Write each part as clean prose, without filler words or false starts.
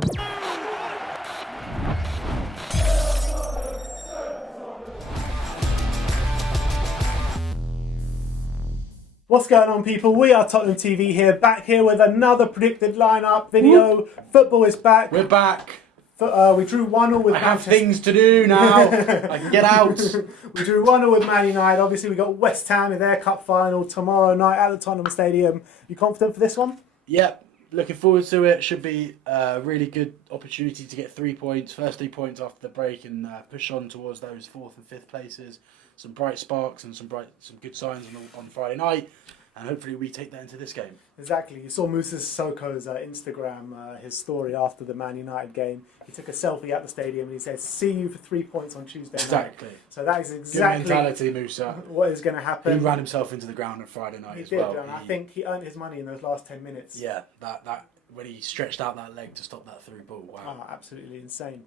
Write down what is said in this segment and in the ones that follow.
What's going on, people? We are Tottenham TV here, back here with another predicted lineup video. Whoop. Football is back. We're back. We drew 1-1 with I have things to do now. I can get out. We drew 1-0 with Man United. Obviously, we got West Ham in their cup final tomorrow night at the Tottenham Stadium. You confident for this one? Yep. Looking forward to it. Should be a really good opportunity to get 3 points. First 3 points after the break and push on towards those 4th and 5th places. Some bright sparks and some good signs on Friday night, and hopefully we take that into this game. Exactly. You saw Moussa Sissoko's Instagram, his story after the Man United game. He took a selfie at the stadium and he said, "See you for 3 points on Tuesday night." Exactly. So that is exactly good mentality, Moussa. What is going to happen. He ran himself into the ground on Friday night as well. And I think he earned his money in those last 10 minutes. Yeah, that when he stretched out that leg to stop that through ball. Wow. Oh, absolutely insane.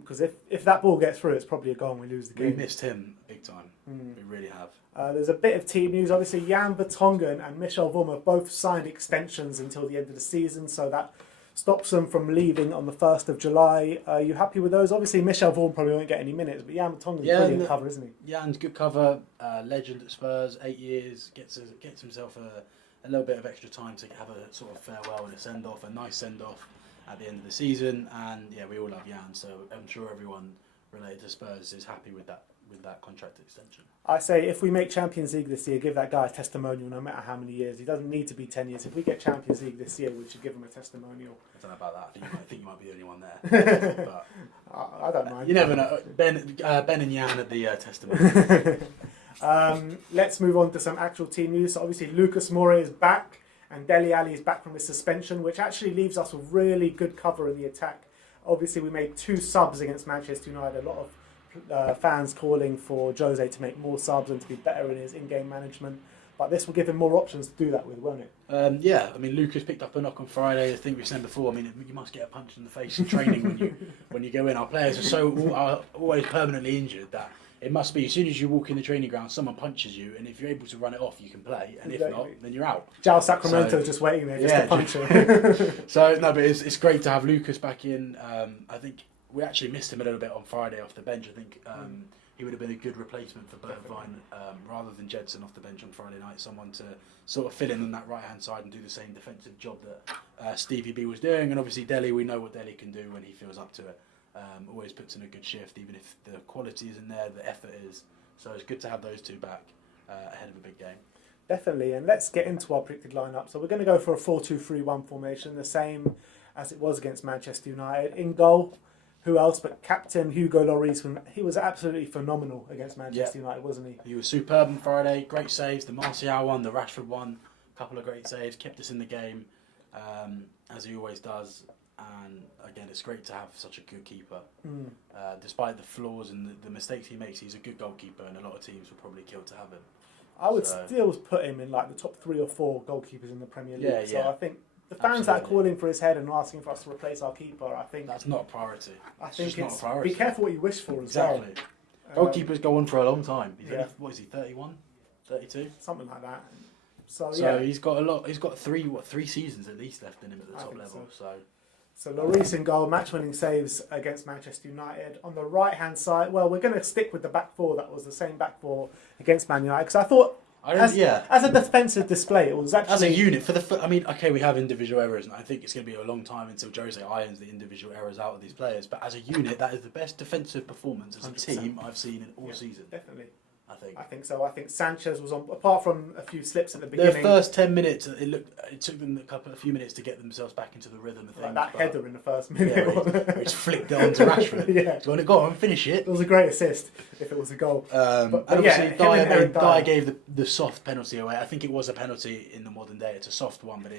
Because if that ball gets through, it's probably a goal and we lose the game. We missed him big time. We really have. There's a bit of team news. Obviously, Jan Vertonghen and Michel Vorm have both signed extensions until the end of the season, so that stops them from leaving on the 1st of July. Are you happy with those? Obviously, Michel Vorm probably won't get any minutes, but Jan Vertonghen's brilliant cover, isn't he? Jan's good cover, legend at Spurs, 8 years, gets himself a little bit of extra time to have a sort of farewell and a send-off, a nice send-off at the end of the season, and yeah, we all love Jan, so I'm sure everyone related to Spurs is happy with that contract extension. I say if we make Champions League this year, give that guy a testimonial no matter how many years. He doesn't need to be 10 years. If we get Champions League this year, we should give him a testimonial. I don't know about that. I think you might be the only one there. But I don't mind. You never know. Ben and Jan at the testimonial. Let's move on to some actual team news. So obviously Lucas Moura is back and Dele is back from his suspension, which actually leaves us with really good cover in the attack. Obviously we made 2 subs against Manchester United. A lot of fans calling for Jose to make more subs and to be better in his in-game management. But this will give him more options to do that with, won't it? Yeah, I mean, Lucas picked up a knock on Friday. I think we've said before. I mean, you must get a punch in the face in training when you go in. Our players are always permanently injured that it must be as soon as you walk in the training ground, someone punches you, and if you're able to run it off, you can play, and if not, then you're out. João Sacramento just waiting there just to punch him. So no, but it's great to have Lucas back in. I think we actually missed him a little bit on Friday off the bench. I think he would have been a good replacement for Bergwijn rather than Jedson off the bench on Friday night. Someone to sort of fill in on that right hand side and do the same defensive job that Stevie B was doing. And obviously Dele, we know what Dele can do when he feels up to it. Always puts in a good shift, even if the quality isn't there, the effort is. So it's good to have those 2 back ahead of a big game. Definitely, and let's get into our predicted lineup. So we're going to go for a 4-2-3-1 formation, the same as it was against Manchester United. In goal, who else but Captain Hugo Lloris? He was absolutely phenomenal against Manchester United, wasn't he? He was superb on Friday. Great saves, the Martial one, the Rashford one, a couple of great saves, kept us in the game, as he always does. And again, it's great to have such a good keeper. Despite the flaws and the mistakes he makes, he's a good goalkeeper, and a lot of teams will probably kill to have him. I would still put him in like the top 3 or 4 goalkeepers in the Premier League. So I think the fans that are calling for his head and asking for us to replace our keeper, I think that's not a priority. I think it's not a priority. Be careful what you wish for as well. Goalkeepers go on for a long time. What is he? 31, 32, something like that. So he's got a lot. He's got 3 seasons at least left in him at the top level. So Lloris in goal, match-winning saves against Manchester United. On the right-hand side, well, we're going to stick with the back 4. That was the same back 4 against Man United. Because I thought, as a defensive display, it was actually... As a unit, we have individual errors, and I think it's going to be a long time until Jose irons the individual errors out of these players. But as a unit, that is the best defensive performance as a 100%. Team I've seen in all season. Definitely. I think so. I think Sanchez was on, apart from a few slips at the beginning. The first 10 minutes, it took them a few minutes to get themselves back into the rhythm of things. Like that header in the first minute. Which flicked it on to Rashford. Do you want to go on and finish it? It was a great assist if it was a goal. But obviously, Dyer gave the soft penalty away. I think it was a penalty in the modern day. It's a soft one, but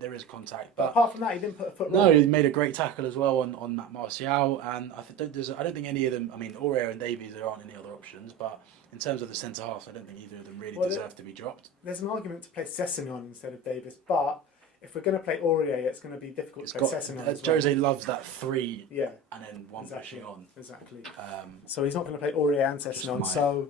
there is contact. But apart from that, he didn't put a foot wrong. No, he made a great tackle as well on that Martial. And I don't think any of them. I mean, Aurier and Davies, there aren't any other options, but in terms of the centre halves, I don't think either of them really deserve to be dropped. There's an argument to play Sessegnon instead of Davis, but if we're going to play Aurier, it's going to be difficult to play Sessegnon as well. Jose loves that 3 and then one pushing on. Exactly. So he's not going to play Aurier and Sessegnon.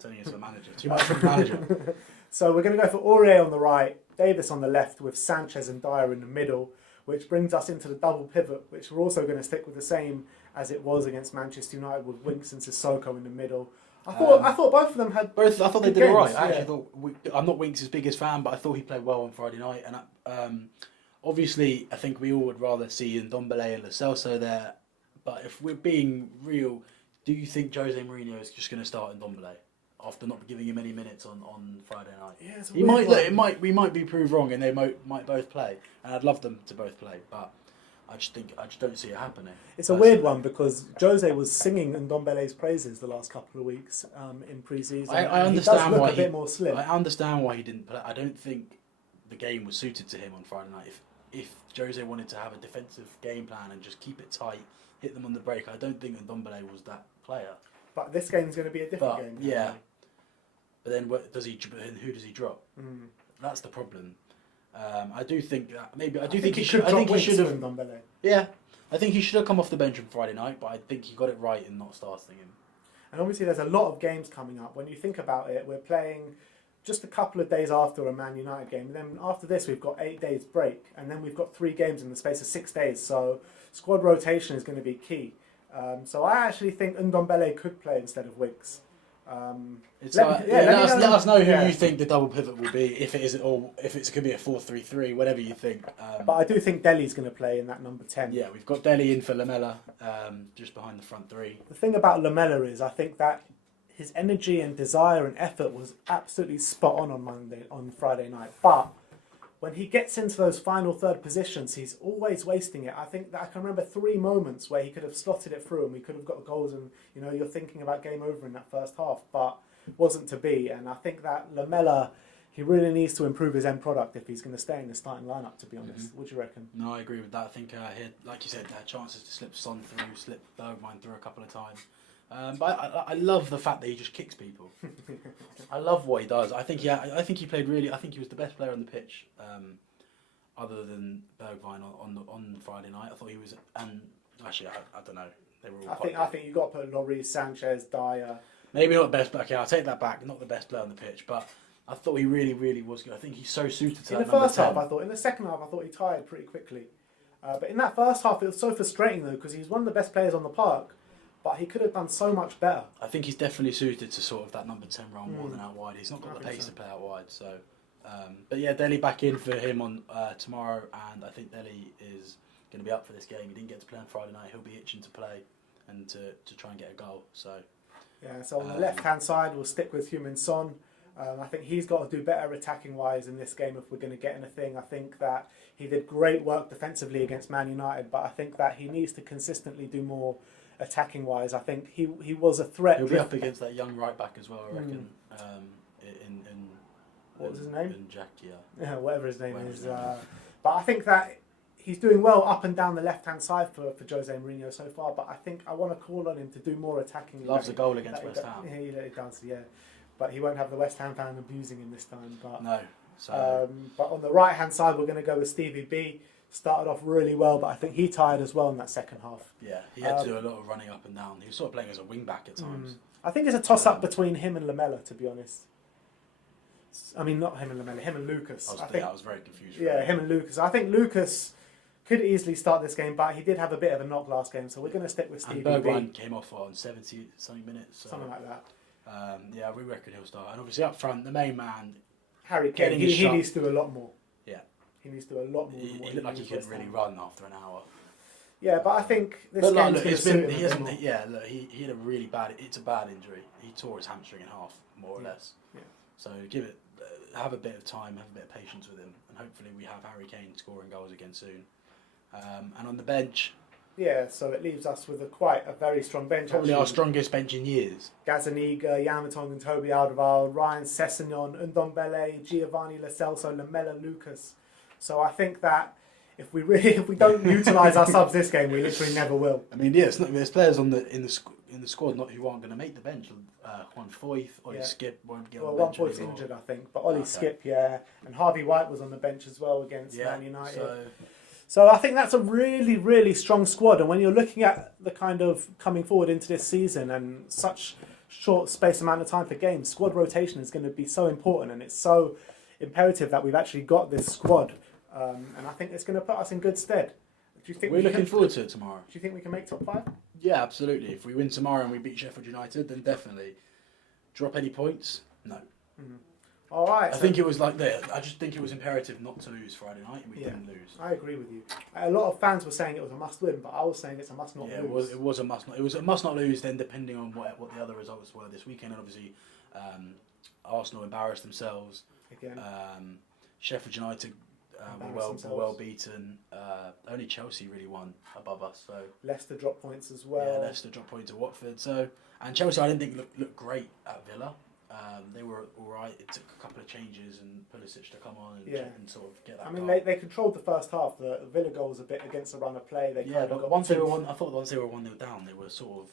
Turning into a manager. Too much for a manager. So we're going to go for Aurier on the right, Davis on the left, with Sanchez and Dyer in the middle. which brings us into the double pivot, which we're also going to stick with the same as it was against Manchester United with Winks and Sissoko in the middle. I thought both of them had both. I thought they good did all right. games, I actually yeah. thought I'm not Winks' biggest fan, but I thought he played well on Friday night. And obviously, I think we all would rather see Ndombele and Lo Celso there. But if we're being real, do you think Jose Mourinho is just going to start Ndombele after not giving him any minutes on Friday night? Yeah, it's a He weird might. one. We might be proved wrong, and they might both play. And I'd love them to both play, but I just don't see it happening. It's a weird one because Jose was singing Ndombele's praises the last couple of weeks in pre-season. I and understand he does look why a bit more slim. I understand why he didn't play. I don't think the game was suited to him on Friday night. If Jose wanted to have a defensive game plan and just keep it tight, hit them on the break, I don't think Ndombele was that player. But this game's going to be a different game. Yeah. But then who does he drop? Mm. That's the problem. I do think that maybe I think he could should. I think he should have. Ndombele. Yeah, I think he should have come off the bench on Friday night. But I think he got it right in not starting him. And obviously, there's a lot of games coming up. When you think about it, we're playing just a couple of days after a Man United game. And then after this, we've got 8 days break. And then we've got 3 games in the space of 6 days. So squad rotation is going to be key. So I actually think Ndombele could play instead of Winks. Let us know who you think the double pivot will be, if it is, or if it's going to be a 4-3-3, whatever you think. But I do think Dele's going to play in that number 10. Yeah, we've got Dele in for Lamela, just behind the front 3. The thing about Lamela is I think that his energy and desire and effort was absolutely spot on Friday night. But when he gets into those final third positions, he's always wasting it. I think that I can remember 3 moments where he could have slotted it through and we could have got goals, and you're thinking about game over in that first half, but it wasn't to be. And I think that Lamela, he really needs to improve his end product if he's going to stay in the starting lineup, to be honest. Mm-hmm. What do you reckon? No, I agree with that. I think he had, like you said, had chances to slip Son through, slip Bergwijn through a couple of times. But I love the fact that he just kicks people. I love what he does. I think he played really. I think he was the best player on the pitch, other than Bergwijn on Friday night. I thought he was, and actually I don't know. They were all. I think you got to put Lloris, Sanchez, Dyer. Maybe not the best. Okay, I'll take that back. Not the best player on the pitch, but I thought he really, really was good. I think he's so suited to in that the first number 10. half. I thought in the second half, I thought he tired pretty quickly. But in that first half, it was so frustrating though because he's one of the best players on the park. But he could have done so much better. I think he's definitely suited to sort of that number 10 role more than out wide. He's not got the pace to play out wide. So, but yeah, Dele back in for him on tomorrow, and I think Dele is going to be up for this game. He didn't get to play on Friday night. He'll be itching to play and to try and get a goal. So yeah. So on the left-hand side, we'll stick with Heung-min Son. I think he's got to do better attacking-wise in this game if we're going to get anything. I think that he did great work defensively against Man United, but I think that he needs to consistently do more attacking wise. I think he was a threat. He'll be up against that young right back as well, I reckon. In what was his name? In Jack, yeah, whatever his name is. But I think that he's doing well up and down the left hand side for Jose Mourinho so far. But I think I want to call on him to do more attacking. Loves a goal against West Ham. Yeah, he does. Yeah, but he won't have the West Ham fan abusing him this time. But no. So. But on the right hand side, we're going to go with Stevie B. Started off really well, but I think he tired as well in that second half. Yeah, he had to do a lot of running up and down. He was sort of playing as a wing back at times. I think it's a toss-up between him and Lamela, to be honest. I mean, not him and Lamela, him and Lucas. I was very confused. Yeah, really. him and Lucas. I think Lucas could easily start this game, but he did have a bit of a knock last game, so we're going to stick with Stevie B. And Bergwijn came off on 70-something minutes. So, something like that. Yeah, we reckon he'll start. And obviously up front, the main man... Harry Kane, he needs to do a lot more. Yeah. He needs to do a lot more. He looked like he couldn't really run after an hour. Yeah, but I think this game's going to suit him. He had a really bad... It's a bad injury. He tore his hamstring in half, more or less. Yeah. So have a bit of time, have a bit of patience with him, and hopefully we have Harry Kane scoring goals again soon. And on the bench... Yeah, so it leaves us with a very strong bench. Probably our strongest bench in years. Gazaniga, Yamatong and Toby Alderweireld, Ryan Sessegnon, Ndombele, Giovanni Lo Celso, Lamela, Lucas. So I think that if we don't utilise our subs this game, we literally never will. I mean, yes, there's players in the squad who aren't going to make the bench. Juan Foyth, Ollie Skip won't get on the bench. Well, one Foyth's injured, I think, but Ollie Skip, yeah, and Harvey White was on the bench as well against Man United. So I think that's a really, really strong squad. And when you're looking at the kind of coming forward into this season and such short space amount of time for games, squad rotation is going to be so important, and it's so imperative that we've actually got this squad and I think it's going to put us in good stead. Do you think We're looking forward to it tomorrow. Do you think we can make top 5? Yeah, absolutely. If we win tomorrow and we beat Sheffield United, then definitely. Drop any points? No. Mm-hmm. All right. I think it was like that. I just think it was imperative not to lose Friday night, and we didn't lose. I agree with you. A lot of fans were saying it was a must-win, but I was saying it's a must-not lose. It was a must not. It was a must not lose. Then, depending on what the other results were this weekend, and obviously, Arsenal embarrassed themselves Again, Sheffield United were well beaten. Only Chelsea really won above us. So Leicester dropped points as well. Yeah, Leicester dropped points to Watford. So and Chelsea, I didn't think looked great at Villa. They were all right. It took a couple of changes and Pulisic to come on and sort of get that. I mean, they controlled the first half. The Villa goal was a bit against the run of play. But once they were 1-0 down, they were sort of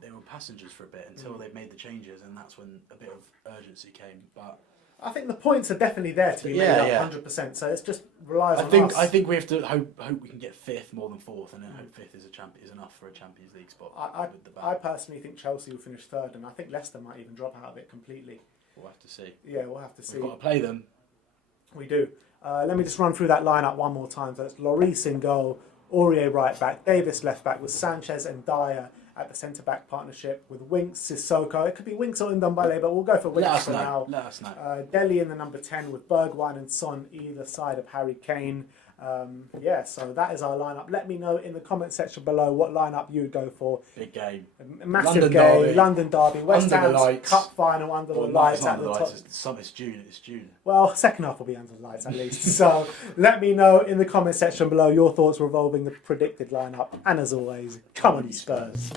they were passengers for a bit until they made the changes, and that's when a bit of urgency came. But I think the points are definitely there to be made up 100%. So it's just relies on us. I think we have to hope we can get 5th more than 4th, and then hope 5th is enough for a Champions League spot. I personally think Chelsea will finish 3rd, and I think Leicester might even drop out of it completely. We'll have to see. Yeah, we'll have to see. We've got to play them. We do. Let me just run through that lineup one more time. So it's Lloris in goal, Aurier right back, Davis left back with Sanchez and Dyer at the centre-back partnership with Winks, Sissoko. It could be Winks or Ndombele, but we'll go for Winks for now. Let us know. Dele in the number 10 with Bergwijn and Son either side of Harry Kane. So that is our lineup. Let me know in the comment section below what lineup you would go for. Big game. A massive game. London derby. West Ham's cup final under the lights at the top. It's June. Well, second half will be under the lights at least. So let me know in the comment section below your thoughts revolving the predicted lineup. And as always, come on you Spurs.